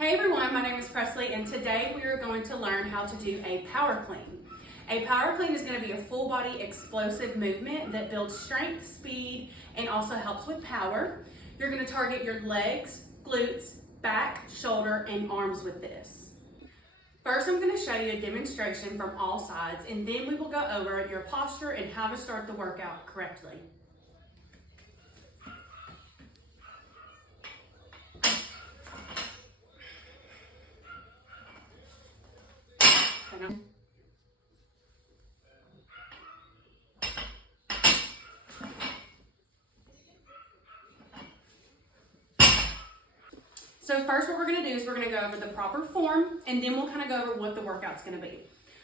Hey everyone, my name is Presley and today we are going to learn how to do a power clean. A power clean is going to be a full body explosive movement that builds strength, speed, and also helps with power. You're going to target your legs, glutes, back, shoulder, and arms with this. First, I'm going to show you a demonstration from all sides, and then we will go over your posture and how to start the workout correctly. So first what we're going to do is we're going to go over the proper form, and then we'll kind of go over what the workout's going to be.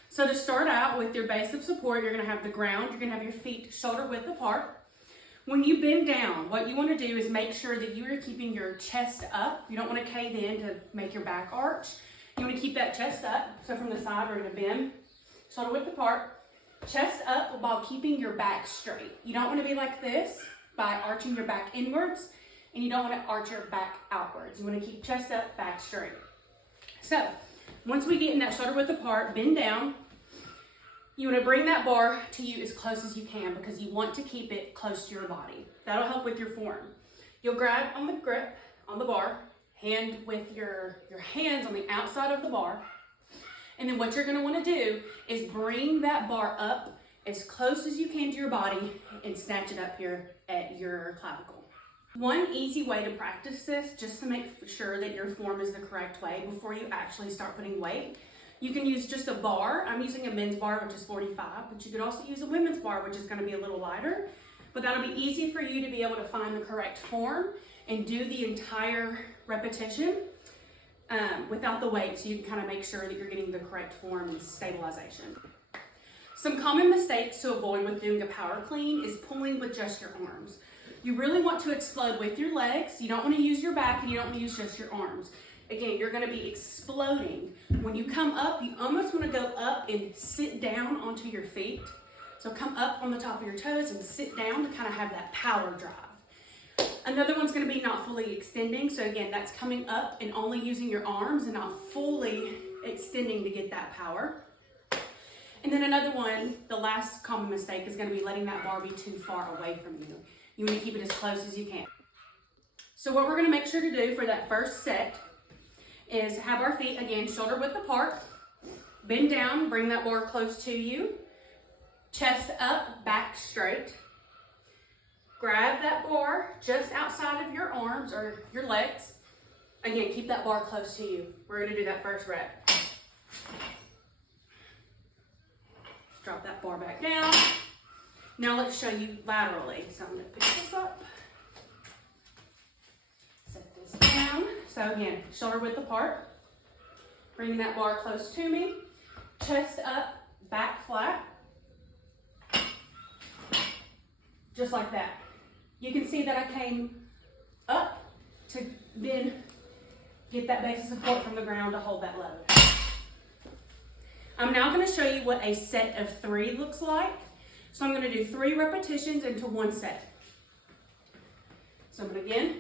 So to start out with your base of support, you're going to have the ground, you're going to have your feet shoulder width apart. When you bend down, what you want to do is make sure that you are keeping your chest up. You don't want to cave in to make your back arch. You want to keep that chest up. So from the side, we're going to bend, shoulder width apart, chest up while keeping your back straight. You don't want to be like this by arching your back inwards, and you don't want to arch your back outwards. You want to keep chest up, back straight. So once we get in that shoulder width apart, bend down. You want to bring that bar to you as close as you can because you want to keep it close to your body. That'll help with your form. You'll grab on the grip on the bar, hand with your hands on the outside of the bar. And then what you're going to want to do is bring that bar up as close as you can to your body and snatch it up here at your clavicle. One easy way to practice this, just to make sure that your form is the correct way before you actually start putting weight, you can use just a bar. I'm using a men's bar, which is 45, but you could also use a women's bar, which is going to be a little lighter. But that'll be easy for you to be able to find the correct form and do the entire repetition without the weight, so you can kind of make sure that you're getting the correct form and stabilization. Some common mistakes to avoid with doing a power clean is pulling with just your arms. You really want to explode with your legs. You don't want to use your back, and you don't want to use just your arms. Again, you're going to be exploding. When you come up, you almost want to go up and sit down onto your feet. So come up on the top of your toes and sit down to kind of have that power drive. Another one's going to be not fully extending. So again, that's coming up and only using your arms and not fully extending to get that power. And then another one, the last common mistake, is going to be letting that bar be too far away from you. You want to keep it as close as you can. So what we're going to make sure to do for that first set is have our feet, again, shoulder width apart, bend down, bring that bar close to you, chest up, back straight. Grab that bar just outside of your arms or your legs. Again, keep that bar close to you. We're going to do that first rep. Drop that bar back down. Now let's show you laterally. So I'm going to pick this up, set this down. So again, shoulder width apart, bringing that bar close to me, chest up, back flat, just like that. You can see that I came up to then get that base of support from the ground to hold that load. I'm now going to show you what a set of 3 looks like. So I'm going to do 3 repetitions into 1 set. So I'm going to, again,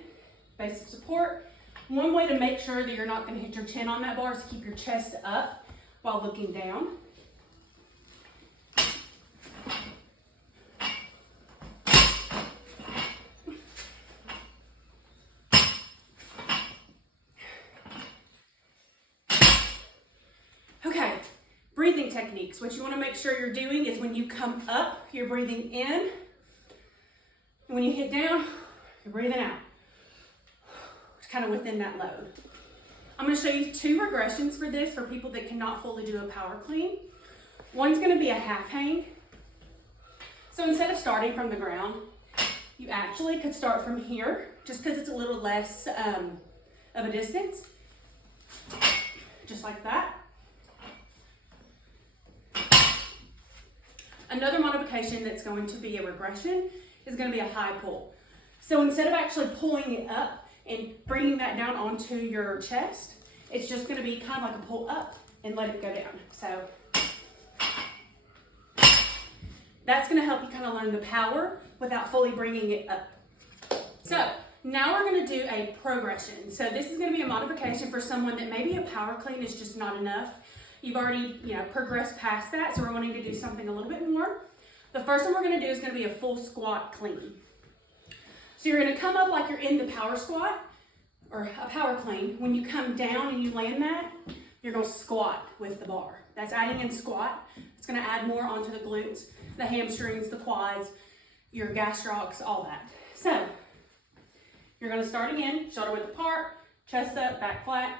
base of support. One way to make sure that you're not going to hit your chin on that bar is to keep your chest up while looking down. Okay, breathing techniques. What you want to make sure you're doing is when you come up, you're breathing in. And when you hit down, you're breathing out. Kind of within that load. I'm going to show you 2 regressions for this for people that cannot fully do a power clean. One's going to be a half hang. So instead of starting from the ground, you actually could start from here just because it's a little less of a distance. Just like that. Another modification that's going to be a regression is going to be a high pull. So instead of actually pulling it up and bringing that down onto your chest, it's just going to be kind of like a pull up and let it go down. So that's going to help you kind of learn the power without fully bringing it up. So Now we're gonna do a progression. So this is gonna be a modification for someone that maybe a power clean is just not enough. You've already, progressed past that, so we're wanting to do something a little bit more. The first one we're gonna do is gonna be a full squat clean. So you're gonna come up like you're in the power squat or a power clean. When you come down and you land that, you're gonna squat with the bar. That's adding in squat. It's gonna add more onto the glutes, the hamstrings, the quads, your gastrocs, all that. So you're gonna start again, shoulder width apart, chest up, back flat.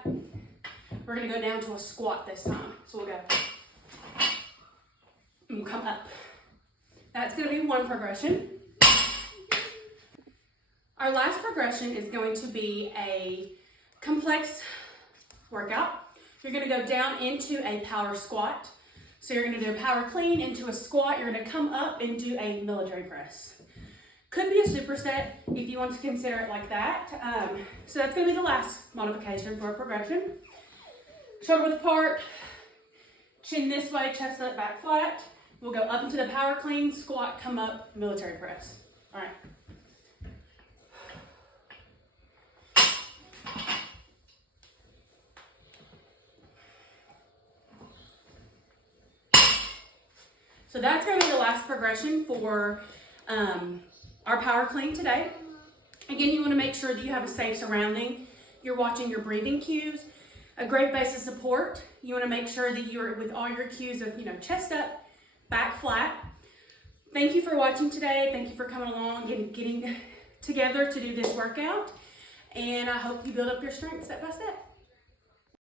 We're gonna go down to a squat this time. So we'll go, and we'll come up. That's gonna be one progression. Our last progression is going to be a complex workout. You're gonna go down into a power squat. So you're gonna do a power clean into a squat. You're gonna come up and do a military press. Could be a superset if you want to consider it like that. So that's gonna be the last modification for a progression. Shoulder width apart, chin this way, chest up, back flat. We'll go up into the power clean, squat, come up, military press. All right. So that's going to be the last progression for our power clean today. Again, you want to make sure that you have a safe surrounding. You're watching your breathing cues, a great base of support. You want to make sure that you're with all your cues of, chest up, back flat. Thank you for watching today. Thank you for coming along and getting together to do this workout. And I hope you build up your strength step by step.